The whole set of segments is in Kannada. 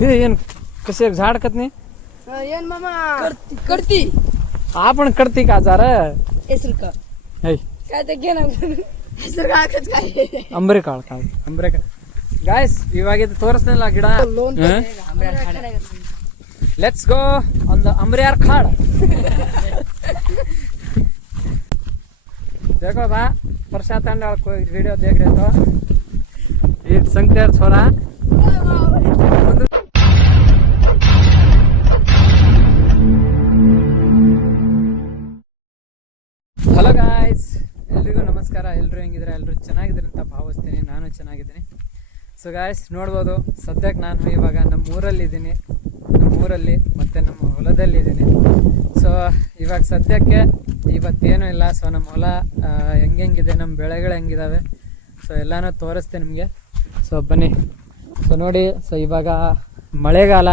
हे येन कसे झाड कत नाही ಏನ್ ಮಾಮ ಕಡ್ತಿ आपण करते का जरा ಹೆಸರು ಕಾ हे काय ते घेणार ಹೆಸರು ಹಾಕತ್ काय ಅಂಬ್ರೆಕಾಳು ಗಾಯ್ಸ್ ಇವಾಗ ಇದು ತೋರಿಸ್ತಿಲ್ಲ ಗಿಡ ಲೋನ್ ಲೆಟ್ಸ್ ಗೋ ಆನ್ ದ अंबरेयार खाड़ देखो बा प्रसाद अंडाल कोई वीडियो देख रहे तो ये संगतेर छोरा ಹಲೋ ಗಾಯ್ಸ್, ಎಲ್ರಿಗೂ ನಮಸ್ಕಾರ. ಎಲ್ಲರೂ ಹೆಂಗಿದ್ರೆ ಎಲ್ಲರೂ ಚೆನ್ನಾಗಿದ್ರೆ ಅಂತ ಭಾವಿಸ್ತೀನಿ. ನಾನು ಚೆನ್ನಾಗಿದ್ದೀನಿ. ಸೊ ಗಾಯ್ಸ್ ನೋಡ್ಬೋದು, ಸದ್ಯಕ್ಕೆ ನಾನು ಇವಾಗ ನಮ್ಮ ಊರಲ್ಲಿದ್ದೀನಿ, ಮತ್ತು ನಮ್ಮ ಹೊಲದಲ್ಲಿದ್ದೀನಿ. ಸೊ ಇವಾಗ ಸದ್ಯಕ್ಕೆ ಇವತ್ತೇನೂ ಇಲ್ಲ. ಸೊ ನಮ್ಮ ಹೊಲ ಹೆಂಗಿದೆ, ನಮ್ಮ ಬೆಳೆಗಳು ಹೆಂಗಿದ್ದಾವೆ, ಸೊ ಎಲ್ಲನೂ ತೋರಿಸ್ತೀನಿ ನಿಮಗೆ. ಸೊ ಬನ್ನಿ. ಸೊ ನೋಡಿ, ಸೊ ಇವಾಗ ಮಳೆಗಾಲ,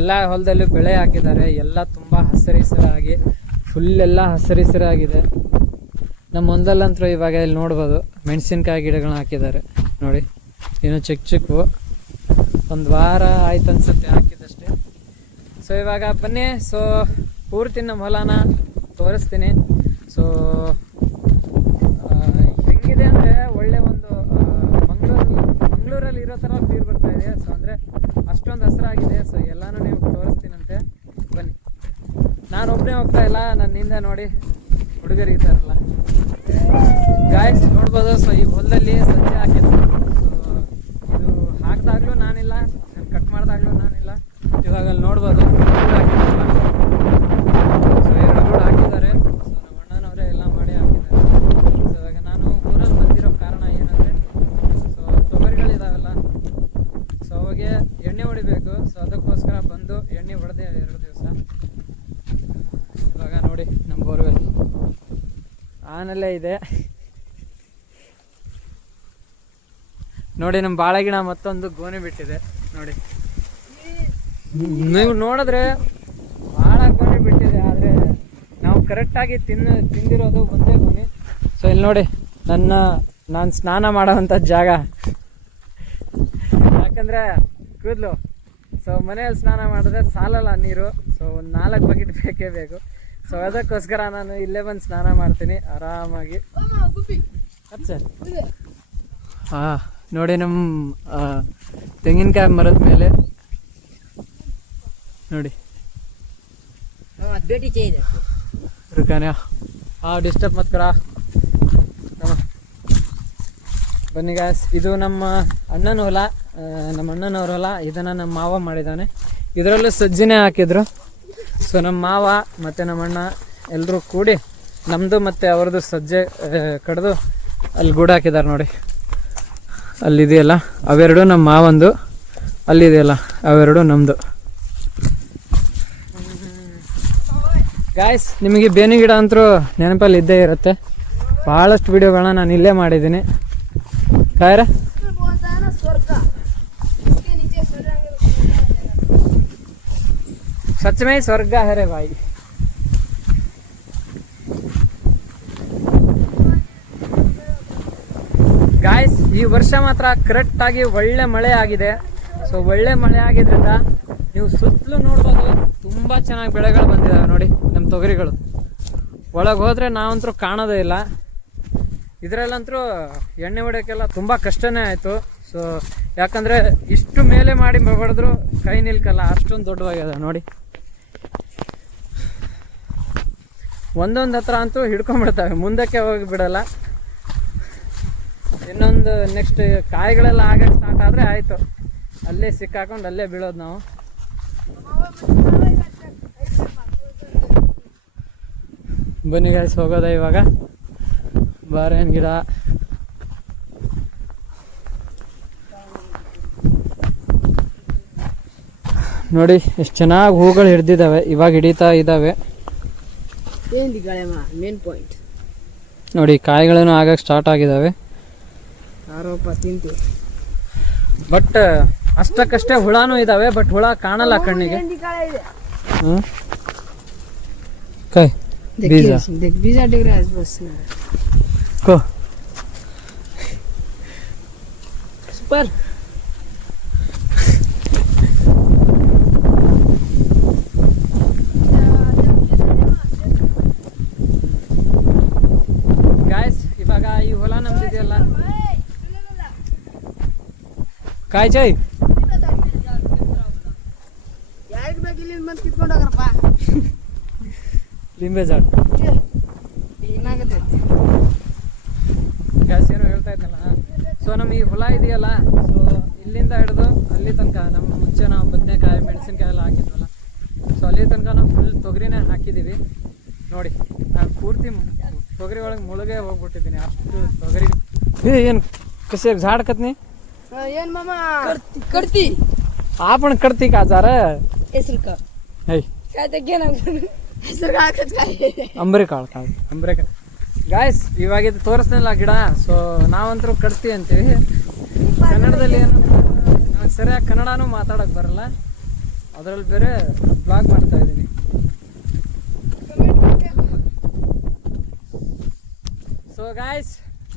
ಎಲ್ಲ ಹೊಲದಲ್ಲೂ ಬೆಳೆ ಹಾಕಿದ್ದಾರೆ. ಎಲ್ಲ ತುಂಬ ಹಸಿರಾಗಿ ಫುಲ್ಲೆಲ್ಲ ಹಸಿರಾಗಿದೆ. ನಮ್ಮ ಹೊಲದಲ್ಲಂತೂ ಇವಾಗ ಇಲ್ಲಿ ನೋಡ್ಬೋದು, ಮೆಣಸಿನ್ಕಾಯಿ ಗಿಡಗಳನ್ನ ಹಾಕಿದ್ದಾರೆ ನೋಡಿ. ಇನ್ನು ಚಿಕ್ಕ ಒಂದು ವಾರ ಆಯ್ತು ಅನ್ಸುತ್ತೆ ಹಾಕಿದಷ್ಟೇ. ಸೊ ಇವಾಗ ಬನ್ನಿ, ಸೊ ಪೂರ್ತಿ ನಮ್ಮ ಹೊಲನ ತೋರಿಸ್ತೀನಿ. ಸೊ ಹೆಂಗಿದೆ ಅಂದರೆ ಒಳ್ಳೆ ಒಂದು ಮಂಗಳೂರಲ್ಲಿ ಇರೋ ಥರ ಫೀಲ್ ಬರ್ತಾ ಇದೆ. ಸೊ ಅಂದರೆ ಅಷ್ಟೊಂದು ಹಸಿರಾಗಿದೆ. ಸೊ ಎಲ್ಲನೂ ನೀವು ತೋರಿಸ್ತೀನಂತೆ, ಬನ್ನಿ. ನಾನು ಒಬ್ಬನೇ ಹೋಗ್ತಾ ಇಲ್ಲ, ನನ್ನಿಂದ ನೋಡಿ ಹುಡುಗರು ಇದ್ದಾರಲ್ಲ ಗಾಯ್ಸ್ ನೋಡ್ಬೋದು. ಸೊ ಈ ಹೊಲದಲ್ಲಿ ಸಜ್ಜೆ ಹಾಕಿದ್ರು. ಸೊ ಇದು ಹಾಕಿದಾಗಲೂ ನಾನಿಲ್ಲ, ನಾನು ಕಟ್ ಮಾಡಿದಾಗಲೂ ನಾನಿಲ್ಲ. ಇವಾಗ ಅಲ್ಲಿ ನೋಡ್ಬೋದು ಹಾಕಿದಾರಲ್ಲ. ಸೊ 2 ಗೂಡು ಹಾಕಿದ್ದಾರೆ. ಸೊ ನಮ್ಮ ಅಣ್ಣನವರೇ ಎಲ್ಲ ಮಾಡಿ ಹಾಕಿದ್ದಾರೆ. ಸೊ ಇವಾಗ ನಾನು ಊರಲ್ಲಿ ಬಂದಿರೋ ಕಾರಣ ಏನಂದರೆ, ಸೊ ತೊಗರಿಗಳಿದಾವಲ್ಲ, ಸೊ ಅವಾಗೆ ಎಣ್ಣೆ ಹೊಡಿಬೇಕು. ಸೊ ಅದಕ್ಕೋಸ್ಕರ ಬಂದು ಎಣ್ಣೆ ಹೊಡೆದೆ 2 ದಿವಸ. ಇವಾಗ ನೋಡಿ ನಮ್ಮ ಬೋರ್ವೆಲ್ ಆನಲ್ಲೇ ಇದೆ ನೋಡಿ. ನಮ್ಮ ಬಾಳೆ ಗಿಡ ಮತ್ತೊಂದು ಗೋಣಿ ಬಿಟ್ಟಿದೆ ನೋಡಿ. ನೀವು ನೋಡಿದ್ರೆ ಭಾಳ ಗೋಣಿ ಬಿಟ್ಟಿದೆ, ಆದರೆ ನಾವು ಕರೆಕ್ಟಾಗಿ ತಿಂದಿರೋದು ಒಂದೇ ಗೋಣಿ. ಸೊ ಇಲ್ಲಿ ನೋಡಿ, ನಾನು ಸ್ನಾನ ಮಾಡೋವಂಥ ಜಾಗ. ಯಾಕಂದರೆ ಕೂದಲು, ಸೊ ಮನೆಯಲ್ಲಿ ಸ್ನಾನ ಮಾಡಿದ್ರೆ ಸಾಲಲ್ಲ ನೀರು. ಸೊ ಒಂದು 4 ಬಕೆಟ್ ಬೇಕೇ ಬೇಕು. ಸೊ ಅದಕ್ಕೋಸ್ಕರ ನಾನು ಇಲ್ಲೇ ಬಂದು ಸ್ನಾನ ಮಾಡ್ತೀನಿ ಆರಾಮಾಗಿ. ಹಾಂ ನೋಡಿ, ನಮ್ಮ ತೆಂಗಿನಕಾಯಿ ಮರದ ಮೇಲೆ ನೋಡಿ ರುಕಾನೆ. ಡಿಸ್ಟರ್ಬ್ ಮತ್ ಕರ. ಬನ್ನಿ ಗಾಯ್ಸ್, ಇದು ನಮ್ಮ ಅಣ್ಣನ ಹೊಲ, ನಮ್ಮ ಅಣ್ಣನವ್ರ ಹೊಲ. ಇದನ್ನು ನಮ್ಮ ಮಾವ ಮಾಡಿದ್ದಾನೆ. ಇದರಲ್ಲೂ ಸಜ್ಜಿನೇ ಹಾಕಿದ್ರು. ಸೊ ನಮ್ಮ ಮಾವ ಮತ್ತು ನಮ್ಮ ಅಣ್ಣ ಎಲ್ಲರೂ ಕೂಡಿ ನಮ್ಮದು ಮತ್ತು ಅವ್ರದ್ದು ಸಜ್ಜೆ ಕಡ್ದು ಅಲ್ಲಿ ಗೂಡು ಹಾಕಿದ್ದಾರೆ ನೋಡಿ. ಅಲ್ಲಿದೆಯಲ್ಲ ಅವೆರಡು ನಮ್ಮ ಮಾವಂದು, ಅಲ್ಲಿದೆಯಲ್ಲ ಅವೆರಡು ನಮ್ಮದು. ಗಾಯ್ಸ್, ನಿಮಗೆ ಬೇವಿನ ಗಿಡ ಅಂತೂ ನೆನಪಲ್ಲಿ ಇದ್ದೇ ಇರುತ್ತೆ. ಭಾಳಷ್ಟು ವಿಡಿಯೋಗಳನ್ನ ನಾನು ಇಲ್ಲೇ ಮಾಡಿದ್ದೀನಿ. ಕಾಯ್ರ सच में स्वर्ग है रे भाई. ಗಾಯ್ಸ್, ಈ ವರ್ಷ ಮಾತ್ರ ಕರೆಕ್ಟಾಗಿ ಒಳ್ಳೆ ಮಳೆ ಆಗಿದೆ. ಸೊ ಒಳ್ಳೆ ಮಳೆ ಆಗಿದ್ರಿಂದ ನೀವು ಸುತ್ತಲೂ ನೋಡ್ಬೋದು, ತುಂಬ ಚೆನ್ನಾಗಿ ಬೆಳೆಗಳು ಬಂದಿದ್ದಾವೆ ನೋಡಿ. ನಮ್ಮ ತೊಗರಿಗಳು ಒಳಗೆ ಹೋದರೆ ನಾವಂತರೂ ಕಾಣೋದೇ ಇಲ್ಲ. ಇದರಲ್ಲಂತರೂ ಎಣ್ಣೆ ಹೊಡೆಯೋಕ್ಕೆಲ್ಲ ತುಂಬ ಕಷ್ಟನೇ ಆಯಿತು. ಸೊ ಯಾಕಂದರೆ ಇಷ್ಟು ಮೇಲೆ ಮಾಡಿ ಹೊಡೆದ್ರು ಕೈ ನಿಲ್ಕಲ್ಲ, ಅಷ್ಟೊಂದು ದೊಡ್ಡವಾಗ್ಯದ ನೋಡಿ. ಒಂದೊಂದು ಹತ್ರ ಅಂತೂ ಹಿಡ್ಕೊಂಡ್ಬಿಡ್ತವೆ, ಮುಂದಕ್ಕೆ ಹೋಗಿ ಬಿಡಲ್ಲ. ಇನ್ನೊಂದು ನೆಕ್ಸ್ಟ್ ಕಾಯಿಗಳೆಲ್ಲ ಆಗಕ್ಕೆ ಸ್ಟಾರ್ಟ್ ಆದರೆ ಆಯಿತು, ಅಲ್ಲೇ ಸಿಕ್ಕಾಕೊಂಡು ಅಲ್ಲೇ ಬೀಳೋದು ನಾವು. ಬನ್ನಿ ಗಾಯ್ಸ್, ಹೋಗೋದ ಇವಾಗ. ಬಾರೆಹಣ್ಣು ಗಿಡ ನೋಡಿ, ಎಷ್ಟು ಚೆನ್ನಾಗಿ ಹೂಗಳು ಹಿಡ್ದಿದ್ದಾವೆ, ಇವಾಗ ಹಿಡಿತಾ ಇದ್ದಾವೆ ಮೇನ್ ಪಾಯಿಂಟ್ ನೋಡಿ. ಕಾಯಿಗಳೇನು ಆಗಕ್ಕೆ ಸ್ಟಾರ್ಟ್ ಆಗಿದ್ದಾವೆ. ಬಟ್ ಅಷ್ಟಕ್ಕಷ್ಟೇ ಹುಳನೂ ಇದ್ದಾವೆ, ಬಟ್ ಹುಳ ಕಾಣಲ್ಲ ಕಣ್ಣಿಗೆ. ಕಾಯ್ ಬೀಜ ಬೀಜ ಸೂಪರ್. काय चाय ಯಾರಿಗೆ ಬೇಕು ಇಲ್ಲಿ ಬಂದು ಕಿತ್ಕೊಂಡು ಹೋಗ್ರಪ್ಪ ಲಿಂಬೆ ಜಾಡ್ ಏನಾಗತ್ತೈತಿ ಗ್ಯಾಸ್ ಏನೋ ಹೇಳ್ತಾ ಇದ್ನಲ್ಲ. ಸೊ ನಮ್ಮ ಈ ಹೊಲ ಇದೆಯಲ್ಲ, ಸೊ ಇಲ್ಲಿಂದ ಹಿಡಿದು ಅಲ್ಲಿ ತನಕ ನಮ್ಮ ಮುಂಚೆ ನಾವು ಬದನೆಕಾಯಿ ಮೆಣಸಿನ್ಕಾಯಿ ಎಲ್ಲ ಹಾಕಿದ್ವಲ್ಲ, ಸೊ ಅಲ್ಲಿ ತನಕ ನಾವು ಫುಲ್ ತೊಗರಿನೇ ಹಾಕಿದ್ದೀವಿ ನೋಡಿ. ನಾನು ಪೂರ್ತಿ ತೊಗರಿ ಒಳಗೆ ಮುಳುಗೇ ಹೋಗ್ಬಿಟ್ಟಿದ್ದೀನಿ, ಅಷ್ಟು ತೊಗರಿ. ಏನು ಕसे झाड कतनी ಏನ್ ಮಾಮ ಕಡ್ತಿ आपण करती का जार ಹೆಸರು ಕಾಳು ಹೈ ಕಾಯಿ ತೆಗ್ಗೇನಾಗ ಹೆಸರು ಹಾಕದ್ ಕಾಯಿ ಅಂಬ್ರೆಕಾಳು ಅಂಬ್ರೆಕಾಳು ಗಾಯ್ಸ್. ಇವಾಗ ಇದು ತೋರಿಸ್ನಲ್ಲ ಗಿಡ, ಸೊ ನಾವಂತರೂ ಕಟ್ತೀವಿ ಅಂತೀವಿ. ಕನ್ನಡದಲ್ಲಿ ಏನು ನನಗೆ ಸರಿಯಾಗಿ ಕನ್ನಡನೂ ಮಾತಾಡೋಕೆ ಬರಲ್ಲ, ಅದರಲ್ಲಿ ಬೇರೆ ಬ್ಲಾಗ್ ಮಾಡ್ತಾ ಇದ್ದೀನಿ. ಸೊ ಗಾಯ್ಸ್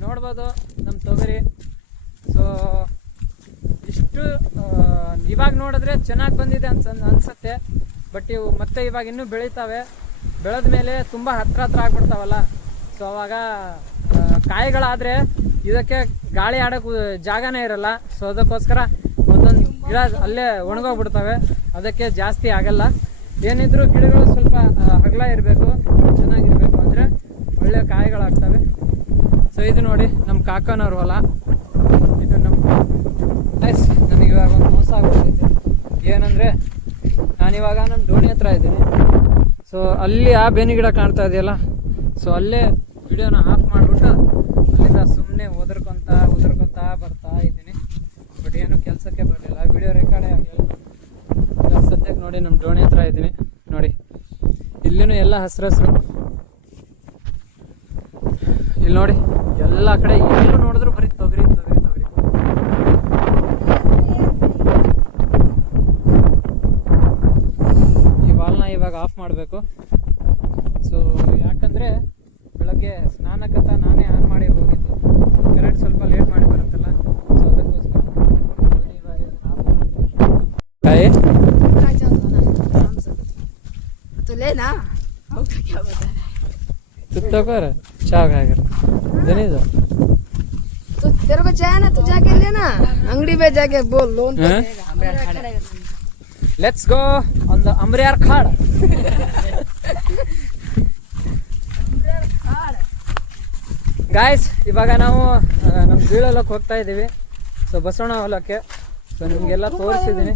ನೋಡ್ಬೋದು ನಮ್ಮ ತೊಗರಿ. ಸೊ ಇಷ್ಟು ಇವಾಗ ನೋಡಿದ್ರೆ ಚೆನ್ನಾಗಿ ಬಂದಿದೆ ಅನ್ಸುತ್ತೆ, ಬಟ್ ಇವು ಮತ್ತೆ ಇವಾಗ ಇನ್ನೂ ಬೆಳೀತಾವೆ. ಬೆಳೆದ ಮೇಲೆ ತುಂಬ ಹತ್ರ ಆಗ್ಬಿಡ್ತಾವಲ್ಲ, ಸೊ ಅವಾಗ ಕಾಯಿಗಳಾದರೆ ಇದಕ್ಕೆ ಗಾಳಿ ಆಡೋಕ್ಕೆ ಜಾಗನೇ ಇರಲ್ಲ. ಸೊ ಅದಕ್ಕೋಸ್ಕರ ಒಂದೊಂದು ಗಿಡ ಅಲ್ಲೇ ಒಣಗೋಗ್ಬಿಡ್ತವೆ, ಅದಕ್ಕೆ ಜಾಸ್ತಿ ಆಗಲ್ಲ. ಏನಿದ್ರು ಗಿಡಗಳು ಸ್ವಲ್ಪ ಅಗಲ ಇರಬೇಕು, ಚೆನ್ನಾಗಿರಬೇಕು ಅಂದರೆ ಒಳ್ಳೆ ಕಾಯಿಗಳಾಗ್ತವೆ. ಸೊ ಇದು ನೋಡಿ ನಮ್ಮ ಕಾಕನವ್ರ ಹೊಲ, ಇದು ನಮ್ಮ ನೈಸ್. ನನಗೆ ಇವಾಗ ಒಂದು ಮೋಸ ಆಗ್ಬಿಟ್ಟಿದೆ, ಏನಂದರೆ ನಾನಿವಾಗ ನಮ್ಮ ಡೋಣಿ ಹತ್ರ ಇದ್ದೀನಿ. ಸೊ ಅಲ್ಲಿ ಆ ಬೇನಿ ಗಿಡ ಕಾಣ್ತಾ ಇದೆಯಲ್ಲ, ಸೊ ಅಲ್ಲೇ ವಿಡಿಯೋನ ಆಫ್ ಮಾಡಿಬಿಟ್ಟು ಅಲ್ಲಿಂದ ಸುಮ್ಮನೆ ಒದರ್ಕೊತ ಬರ್ತಾ ಇದ್ದೀನಿ. ಬಟ್ ಏನು ಕೆಲಸಕ್ಕೆ ಬರಲಿಲ್ಲ, ವಿಡಿಯೋ ರೆಕಾರ್ಡೇ ಆಗಲಿಲ್ಲ. ಸದ್ಯಕ್ಕೆ ನೋಡಿ ನಮ್ಮ ಡೋಣಿ ಹತ್ರ ಇದ್ದೀನಿ ನೋಡಿ, ಇಲ್ಲಿನೂ ಎಲ್ಲ ಹಸಿರು. ಇಲ್ಲಿ ನೋಡಿ ಎಲ್ಲ ಕಡೆ ಎಲ್ಲೂ ನೋಡಿದ್ರು ಬರೀ ತೊಗರಿ. ಈ ವಾಲ್ನ ಇವಾಗ ಆಫ್ ಮಾಡಬೇಕು. ಸೊ ಯಾಕಂದರೆ ಬೆಳಗ್ಗೆ ಸ್ನಾನಕ್ಕಂತ ನಾನೇ ಆನ್ ಮಾಡಿ ಹೋಗಿದ್ದು, ಸೊ ಕರೆಂಟ್ ಸ್ವಲ್ಪ ಲೇಟ್ ಮಾಡಿ ಬರುತ್ತಲ್ಲ, ಸೊ ಅದಕ್ಕೋಸ್ಕರ ಇವಾಗ ಆಫ್ ಮಾಡ್ತೀನಿ. तो लेना और क्या बता रहा है तू तो कर चाय खाकर देने दो. तो तेरे को चाय ना तो जाके लेना अंगड़ी में जाके बोल loan Let's go on the Amriyar Khad. Guys ಇವಾಗ ನಾವು ನಮ್ಮ ಬೀಳೋಲಕ್ಕೆ ಹೋಗ್ತಾ ಇದ್ದೀವಿ. ಸೊ ಬಸವಣ್ಣ ಹೊಲಕ್ಕೆ. ಸೊ ನಿಮಗೆಲ್ಲ ತೋರಿಸಿದ್ದೀನಿ.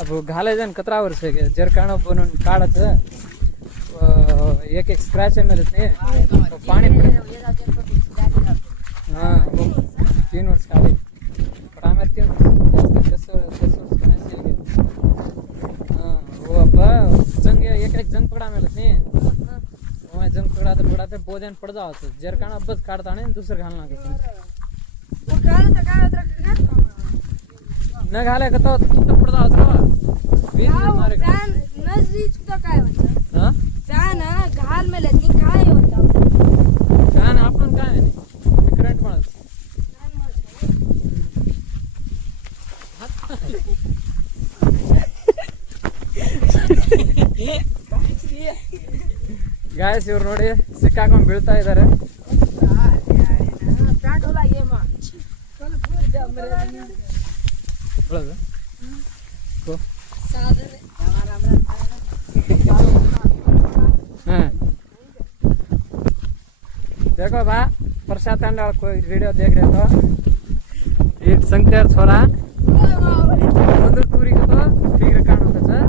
अब घालायचं कतरा वर्ष जरकाण बनवून काढायचं, एक स्क्रॅच आहे मिळत नाही, पाणी हां 3 वर्ष खाली पण आम्हाला 3 वर्ष जास्त कसं हां हो अप्पा जंग एक जंग पडा मिळत नाही. जंग पडाते बोद्यान पड जावं जरकाण अब्बच काढताना दुसरं घालणं लागतं न घालाय का तो पड जावं फॅन नजदीक तो काय होतं हां फॅन घाल मेले नी काय होतं फॅन आपण काय नाही करंट म्हणत ಗಾಯ್ಸ್ ಇವ್ರು ನೋಡಿ ಸಿಕ್ಕಾಕೊಂಡು ಬೀಳ್ತಾ ಇದ್ದಾರೆ. ಪ್ಯಾಂಟ್ ಹೊಲಾಗೆ ಮಾ बोला तो देखो बा प्रसाद अंडाल कोई वीडियो देख रहे तो ये संगतेर छोरा ಒಂದು ತೂರಿಗೆ तो फिगर ಕಾಣುತ್ತೆ ಸರ್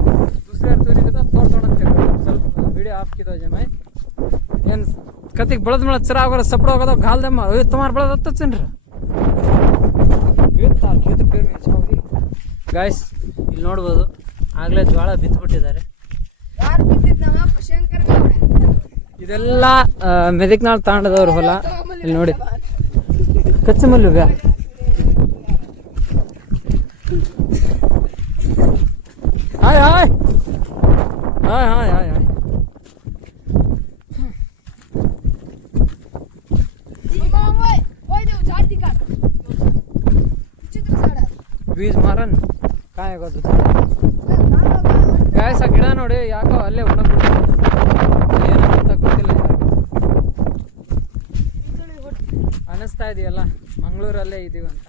दुसऱ्या तूರಿಗೆ तो तोड ಅಂತ ಸ್ವಲ್ಪ ವಿಡಿಯೋ ಆಫ್ ಕಿದೋ ಜಮೈ ಏನ್ ಕತಿಗೆ ಬಳದ ಮೇಲೆ ಚರ ಆಗರ ಸಪಡ ಹೋಗೋದು ಗಾಲ್ ದಮ್ಮ ಓ ತುಮಾರ ಬಳದ ಹತ್ತಚನ್ರ ಏನ್ ತಾಲ್ ಕೇತ್ರ ಪೇರ್ ಮೇ ಚಾವಲಿ. ಗಾಯ್ಸ್ ಇಲ್ಲಿ ನೋಡ್ಬೋದು ಆಗಲೇ ಜ್ವಾಳ ಬಿತ್ಬಿಟ್ಟಿದ್ದಾರೆ. ಯಾರು ಬಿತ್ತಿದ್ನವ ಶಂಕರ್ ಗೌಡ ಇದೆಲ್ಲ ಮೆದಕ್ನಾಳ್ ತಾಂಡದವ್ರ ಹೊಲ. ಇಲ್ಲಿ ನೋಡಿ ಕಚ್ಚಮಲ್ಲು ಬ್ಯಾ hi hi hi hi hi hi ಬೀಜ ಮಾರನ್ ಕಾಯ ಆಗೋದು ಗಾಯಸ ಗಿಡ ನೋಡಿ ಯಾಕೋ ಅಲ್ಲೇ ಒಣಗ್ಬಿಟ್ಟು ಏನಾಗುತ್ತೆ ಗೊತ್ತಿಲ್ಲ. ಅನ್ನಿಸ್ತಾ ಇದೆಯಲ್ಲ ಮಂಗಳೂರಲ್ಲೇ ಇದೀವಿ ಅಂತ.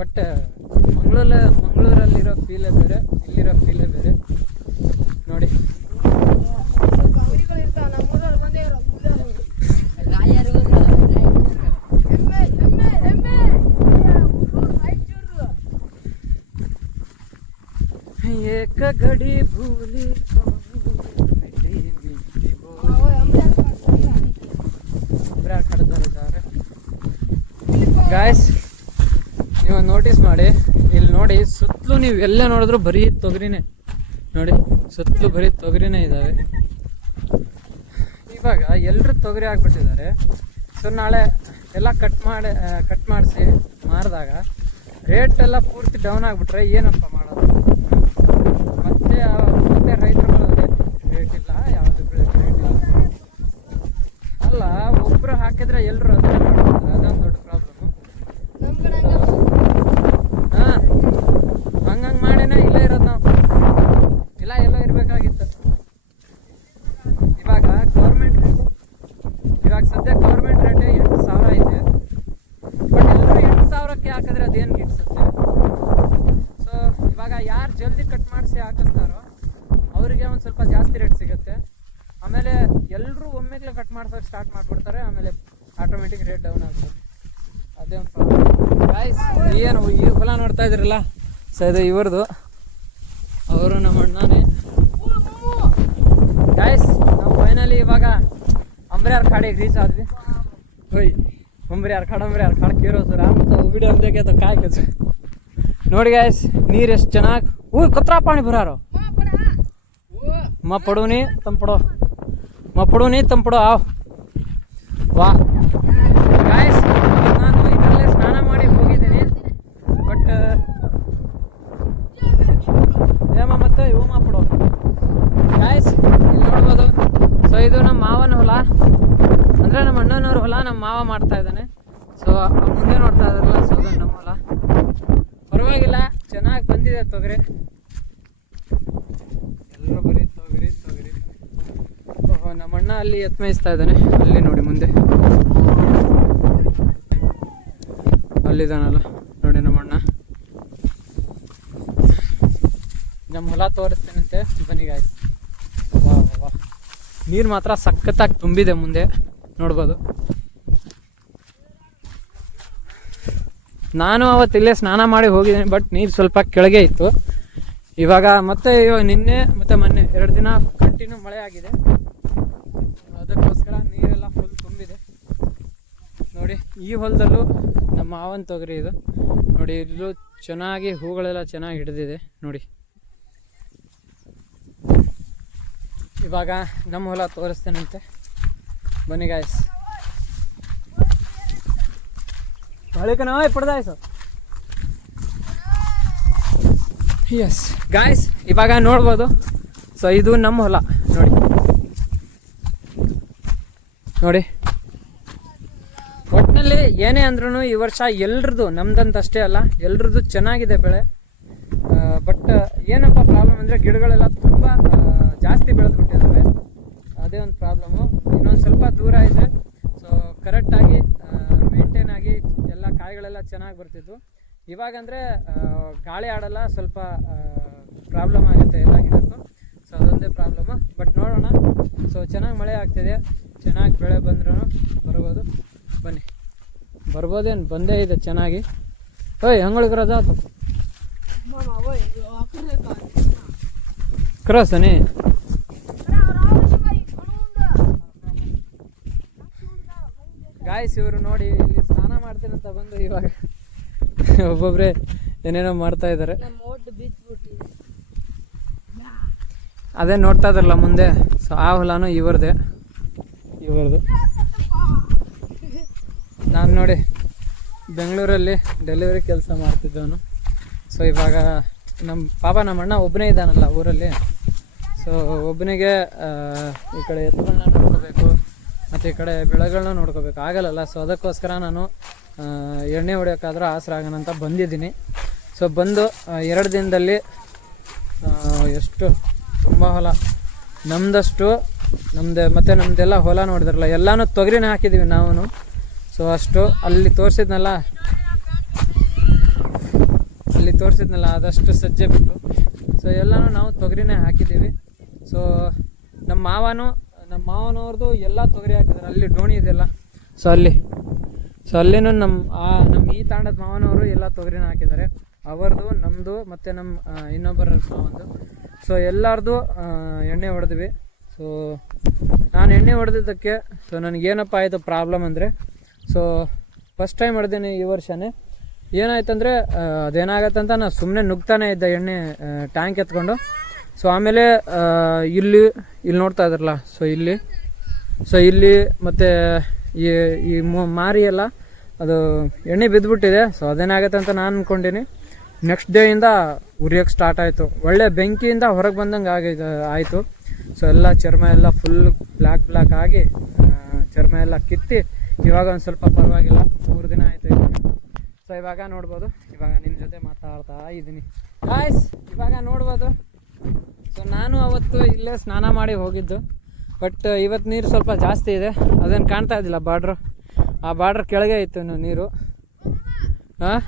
ಬಟ್ ಮಂಗಳೂರಲ್ಲಿರೋ ಫೀಲೇ ಬೇರೆ, ಇಲ್ಲಿರೋ ಫೀಲೇ ಬೇರೆ ನೋಡಿ. ಸ್ವಲ್ಪ ಅಂಗಡಿಗಳು ಇರ್ತಾವ ನಮ್ಮೂರಲ್ಲಿ ಒಂದೇ ಇರೋ ಏಕ ಗಡಿ ಭೂಲಿ ಗಾಯ್ಸ್, ನೀವು ನೋಟಿಸ್ ಮಾಡಿ, ಇಲ್ಲಿ ನೋಡಿ ಸುತ್ತಲೂ ನೀವು ಎಲ್ಲ ನೋಡಿದ್ರು ಬರೀ ತೊಗರಿನೇ ನೋಡಿ, ಸುತ್ತಲೂ ಬರೀ ತೊಗರಿನೇ ಇದ್ದಾವೆ. ಇವಾಗ ಎಲ್ಲರೂ ತೊಗರಿ ಆಗಿಬಿಟ್ಟಿದ್ದಾರೆ. ಸೊ ನಾಳೆ ಎಲ್ಲ ಕಟ್ ಮಾಡಿಸಿ ಮಾರಿದಾಗ ರೇಟ್ ಎಲ್ಲ ಪೂರ್ತಿ ಡೌನ್ ಆಗಿಬಿಟ್ರೆ ಏನಪ್ಪ ಮಾಡೋದು? ಮತ್ತೆ ರೈತರುಗಳು ರೇಟ್ ಇಲ್ಲ, ಯಾವುದು ರೇಟ್ ಇಲ್ಲ. ಅಲ್ಲ, ಒಬ್ಬರು ಹಾಕಿದ್ರೆ ಎಲ್ಲರೂ ಅದನ್ನೇ ಮಾಡ್ತಾರೆ, ಅದೊಂದು ದೊಡ್ಡ ಪ್ರಾಬ್ಲಮ್ಮು. ಹಾಂ, ಹಂಗಂಗೆ ಮಾಡಿನೇ ಇಲ್ಲೇ ಇರೋದು ನಾವು, ಇಲ್ಲ ಎಲ್ಲೋ ಇರಬೇಕಾಗಿತ್ತು. ಇವಾಗ ಸದ್ಯ ಗೌರ್ಮೆಂಟ್ ರೇಟ್ 8,000 ಇದೆ. ಬಟ್ ಎಲ್ಲರೂ 8,000ಕ್ಕೆ ಹಾಕಿದ್ರೆ ಅದೇನು ಗಿಟ್ಸುತ್ತೆ? ಸೊ ಇವಾಗ ಯಾರು ಜಲ್ದಿ ಕಟ್ ಮಾಡಿಸಿ ಹಾಕಿಸ್ತಾರೋ ಅವರಿಗೆ ಒಂದು ಸ್ವಲ್ಪ ಜಾಸ್ತಿ ರೇಟ್ ಸಿಗುತ್ತೆ. ಆಮೇಲೆ ಎಲ್ಲರೂ ಒಮ್ಮೆಗೆ ಕಟ್ ಮಾಡ್ಸೋಕೆ ಸ್ಟಾರ್ಟ್ ಮಾಡಿಬಿಡ್ತಾರೆ, ಆಮೇಲೆ ಆಟೋಮೆಟಿಕ್ ರೇಟ್ ಡೌನ್ ಆಗುತ್ತೆ. ಅದೇ ಒಂದು ಪ್ರಾಬ್ಲಮ್. ಗಾಯ್ಸ್, ಏನು ಈ ಹೊಲ ನೋಡ್ತಾ ಇದ್ರಲ್ಲ, ಸೊ ಇದು ಇವ್ರದ್ದು, ಅವರು ನಮ್ಮ ಅಣ್ಣನೇ. ಗಾಯ್ಸ್, ನಾವು ಫೈನಲಿ ಇವಾಗ ಅಂಬ್ರಿಯಾರ್ ಖಾಡಿಗೆ ರೀಚ್ ಆದ್ವಿ. ಹೋಯ್ ಅಂಬ್ರಿಯಾರ್ ಖಾಡ್ ಕೇರೋ ಸರ್ ಆಮೇಲೆ ವಿಡಿಯೋ ಅಂದೇಕೆ तो काय कच ನೋಡಿ ಗಾಯ್ಸ್, ನೀರು ಎಷ್ಟು ಚೆನ್ನಾಗಿ कतरा पानी भरारो मैं पढ़ो नहीं तुम पढ़ो आओ वाह ಗಾಯ್ಸ್. ನಾನು ಇದರಲ್ಲೇ ಸ್ನಾನ ಮಾಡಿ ಹೋಗಿದ್ದೀನಿ, ಬಟ್ ಏಮ ಮತ್ತೆ ಇವು ಮಾಪಡೋ ಗಾಯ್ಸ್, ಇಲ್ಲಿ ನೋಡ್ಬೋದು. ಸೊ ಇದು ನಮ್ಮ ಮಾವನ ಹೊಲ, ಅಂದರೆ ನಮ್ಮ ಅಣ್ಣನವ್ರ ಹೊಲ ನಮ್ಮ ಮಾವ ಮಾಡ್ತಾ ಇದ್ದಾನೆ. ಸೊ ಮುಂದೆ ನೋಡ್ತಾ ಇದ್ದಾರಲ್ಲ, ಸೊ ಅದು ನಮ್ಮ ಹೊಲ. ಪರವಾಗಿಲ್ಲ, ಚೆನ್ನಾಗಿ ಬಂದಿದೆ ತೊಗರಿ, ಎಲ್ಲರೂ ಬರೀ ತೊಗರಿ. ಓಹೋ, ನಮ್ಮ ಅಣ್ಣ ಅಲ್ಲಿ ಎತ್ತು ಮೇಯಿಸ್ತಾ ಇದ್ದಾನೆ, ಅಲ್ಲಿ ನೋಡಿ ಮುಂದೆ ಅಲ್ಲಿದ್ದಾನಲ್ಲ ನೋಡಿ ನಮ್ಮ ಅಣ್ಣ. ನಮ್ಮ ಹೊಲ ತೋರಿಸ್ತೇನಂತೆ, ಬನ್ನಿ ಗಾಯ್ಸ್. ವಾ ನೀರು ಮಾತ್ರ ಸಖತ್ತಾಗಿ ತುಂಬಿದೆ, ಮುಂದೆ ನೋಡ್ಬೋದು. ನಾನು ಅವತ್ತು ಇಲ್ಲೇ ಸ್ನಾನ ಮಾಡಿ ಹೋಗಿದ್ದೀನಿ, ಬಟ್ ನೀರು ಸ್ವಲ್ಪ ಕೆಳಗೆ ಇತ್ತು. ಇವಾಗ ನಿನ್ನೆ ಮತ್ತು ಮೊನ್ನೆ 2 ದಿನ ಕಂಟಿನ್ಯೂ ಮಳೆ ಆಗಿದೆ, ಅದಕ್ಕೋಸ್ಕರ ನೀರೆಲ್ಲ ಫುಲ್ ತುಂಬಿದೆ ನೋಡಿ. ಈ ಹೊಲದಲ್ಲೂ ನಮ್ಮ ಮಾವನ ತೊಗರಿ ಇದು ನೋಡಿ, ಇಲ್ಲೂ ಚೆನ್ನಾಗಿ ಹೂಗಳೆಲ್ಲ ಚೆನ್ನಾಗಿ ಹಿಡಿದಿದೆ ನೋಡಿ. ಇವಾಗ ನಮ್ಮ ಹೊಲ ತೋರಿಸ್ತೇನಂತೆ, ಬನ್ನಿ ಗಾಯ್ಸ್. ಬಳಿಕ ನಾವೇ ಪಡ್ದಾಯ್ ಸರ್. ಎಸ್ ಗಾಯ್ಸ್, ಇವಾಗ ನೋಡ್ಬೋದು. ಸೊ ಇದು ನಮ್ಮ ಹೊಲ ನೋಡಿ. ಒಟ್ಟಿನಲ್ಲಿ ಏನೇ ಅಂದ್ರೂ ಈ ವರ್ಷ ಎಲ್ರದ್ದು, ನಮ್ದಂತಷ್ಟೇ ಅಲ್ಲ, ಎಲ್ರದ್ದು ಚೆನ್ನಾಗಿದೆ ಬೆಳೆ. ಬಟ್ ಏನಪ್ಪ ಪ್ರಾಬ್ಲಮ್ ಅಂದರೆ ಗಿಡಗಳೆಲ್ಲ ತುಂಬ ಜಾಸ್ತಿ ಬೆಳೆದ್ಬಿಟ್ಟಿದ್ದಾವೆ, ಅದೇ ಒಂದು ಪ್ರಾಬ್ಲಮ್ಮು. ಇನ್ನೊಂದು ಸ್ವಲ್ಪ ದೂರ ಇದೆ, ಸೊ ಕರೆಕ್ಟಾಗಿ ಮೇಂಟೈನ್ ಆಗಿ ಎಲ್ಲ ಕಾಯಿಗಳೆಲ್ಲ ಚೆನ್ನಾಗಿ ಬರ್ತಿದ್ವು. ಇವಾಗಂದರೆ ಗಾಳಿ ಆಡಲ್ಲ, ಸ್ವಲ್ಪ ಪ್ರಾಬ್ಲಮ್ ಆಗುತ್ತೆ ಎಲ್ಲ ಗಿಡಕ್ಕೂ. ಸೊ ಅದೊಂದೇ ಪ್ರಾಬ್ಲಮ್ಮು. ಬಟ್ ನೋಡೋಣ, ಸೊ ಚೆನ್ನಾಗಿ ಮಳೆ ಆಗ್ತಿದೆ, ಚೆನ್ನಾಗಿ ಬೆಳೆ ಬಂದ್ರೂ ಬರ್ಬೋದು. ಬನ್ನಿ, ಬರ್ಬೋದೇನು, ಬಂದೇ ಇದೆ ಚೆನ್ನಾಗಿ. ಓಯ್ ಹಂಗಳಿಗ್ರದ ಆತು ಕ್ರಾಸನಿ. ಗಾಯ್ಸ್, ಇವರು ನೋಡಿ ಇಲ್ಲಿ ಸ್ನಾನ ಮಾಡ್ತೀನಂತ ಬಂದು ಇವಾಗ ಒಬ್ಬೊಬ್ಬರೇ ಏನೇನೋ ಮಾಡ್ತಾ ಇದ್ದಾರೆ. ಅದೇ ನೋಡ್ತಾ ಇದ್ರಲ್ಲ ಮುಂದೆ, ಸೊ ಆ ಹೊಲನೂ ಇವ್ರದ್ದು. ನಾನು ನೋಡಿ ಬೆಂಗಳೂರಲ್ಲಿ ಡೆಲಿವರಿ ಕೆಲಸ ಮಾಡ್ತಿದ್ದವನು. ಸೊ ಇವಾಗ ನಮ್ಮ ಅಣ್ಣ ಒಬ್ಬನೇ ಇದ್ದಾನಲ್ಲ ಊರಲ್ಲಿ. ಸೊ ಒಬ್ಬನಿಗೆ ಈ ಕಡೆ ಎತ್ತುಗಳನ್ನ ನೋಡ್ಕೋಬೇಕು, ಮತ್ತು ಈ ಕಡೆ ಬೆಳೆಗಳನ್ನ ನೋಡ್ಕೋಬೇಕು, ಆಗಲ್ಲಲ್ಲ. ಸೊ ಅದಕ್ಕೋಸ್ಕರ ನಾನು ಎಣ್ಣೆ ಹೊಡೆಯೋಕ್ಕಾದ್ರೂ ಆಸರ ಆಗೋಣ ಅಂತ ಬಂದಿದ್ದೀನಿ. ಸೊ ಬಂದು 2 ದಿನದಲ್ಲಿ ಎಷ್ಟು ತುಂಬ ಹೊಲ ನಮ್ಮದೆಲ್ಲ ಹೊಲ ನೋಡಿದ್ರಲ್ಲ, ಎಲ್ಲನೂ ತೊಗರಿನ ಹಾಕಿದ್ದೀವಿ ನಾವು. ಸೊ ಅಷ್ಟು ಅಲ್ಲಿ ತೋರಿಸಿದ್ನಲ್ಲ, ತೋರಿಸಿದ್ನಲ್ಲ ಅದಷ್ಟು ಸಜ್ಜೆ ಬಿಟ್ಟು ಸೊ ಎಲ್ಲನೂ ನಾವು ತೊಗರಿನೇ ಹಾಕಿದ್ದೀವಿ. ಸೊ ನಮ್ಮ ಮಾವನವ್ರದ್ದು ಎಲ್ಲ ತೊಗರಿ ಹಾಕಿದ್ದಾರೆ. ಅಲ್ಲಿ ಡೋಣಿ ಇದೆಯಲ್ಲ, ಸೊ ಅಲ್ಲಿನೂ ನಮ್ಮ ಈ ತಾಂಡದ ಮಾವನವರು ಎಲ್ಲ ತೊಗರಿನ ಹಾಕಿದ್ದಾರೆ. ಅವರದು, ನಮ್ಮದು ಮತ್ತು ನಮ್ಮ ಇನ್ನೊಬ್ಬರ ಮಾವಂದು. ಸೊ ಎಲ್ಲರದು ಎಣ್ಣೆ ಹೊಡೆದ್ವಿ. ಸೊ ನಾನು ಎಣ್ಣೆ ಹೊಡೆದಿದ್ದಕ್ಕೆ ಸೊ ನನಗೇನಪ್ಪ ಆಯಿತು ಪ್ರಾಬ್ಲಮ್ ಅಂದರೆ, ಸೊ ಫಸ್ಟ್ ಟೈಮ್ ಹೊಡೆದೀನಿ ಈ ವರ್ಷನೇ. ಏನಾಯ್ತಂದರೆ ಅದೇನಾಗತ್ತಂತ ನಾನು ಸುಮ್ಮನೆ ನುಗ್ತಾನೆ ಇದ್ದೆ ಎಣ್ಣೆ ಟ್ಯಾಂಕ್ ಎತ್ಕೊಂಡು. ಸೊ ಆಮೇಲೆ ಇಲ್ಲಿ ನೋಡ್ತಾ ಇದ್ರಲ್ಲ, ಸೊ ಇಲ್ಲಿ ಮತ್ತು ಈ ಮಾರಿ ಎಲ್ಲ ಅದು ಎಣ್ಣೆ ಬಿದ್ದುಬಿಟ್ಟಿದೆ. ಸೊ ಅದೇನಾಗತ್ತೆ ಅಂತ ನಾನು ಅಂದ್ಕೊಂಡೀನಿ. ನೆಕ್ಸ್ಟ್ ಡೇಯಿಂದ ಉರಿಯೋಕ್ಕೆ ಸ್ಟಾರ್ಟ್ ಆಯಿತು. ಒಳ್ಳೆ ಬೆಂಕಿಯಿಂದ ಹೊರಗೆ ಬಂದಂಗೆ ಆಯಿತು. ಸೊ ಎಲ್ಲ ಚರ್ಮ ಎಲ್ಲ ಫುಲ್ ಬ್ಲ್ಯಾಕ್ ಆಗಿ ಚರ್ಮ ಎಲ್ಲ ಕಿತ್ತಿ ಇವಾಗ ಒಂದು ಸ್ವಲ್ಪ ಪರವಾಗಿಲ್ಲ. 3 ದಿನ ಆಯಿತು ಇವಾಗ. ಸೊ ಇವಾಗ ನೋಡ್ಬೋದು, ಇವಾಗ ನಿಮ್ಮ ಜೊತೆ ಮಾತಾಡ್ತಾ ಇದ್ದೀನಿ ಗಾಯ್ಸ್. ಇವಾಗ ನೋಡ್ಬೋದು, ಸೊ ನಾನು ಅವತ್ತು ಇಲ್ಲೇ ಸ್ನಾನ ಮಾಡಿ ಹೋಗಿದ್ದು. ಬಟ್ ಇವತ್ತು ನೀರು ಸ್ವಲ್ಪ ಜಾಸ್ತಿ ಇದೆ. ಅದೇನು ಕಾಣ್ತಾ ಇದ್ದಿಲ್ಲ ಬಾರ್ಡ್ರು. ಆ ಬಾರ್ಡ್ರ್ ಕೆಳಗೆ ಇತ್ತು ನೀರು. ಹಾಂ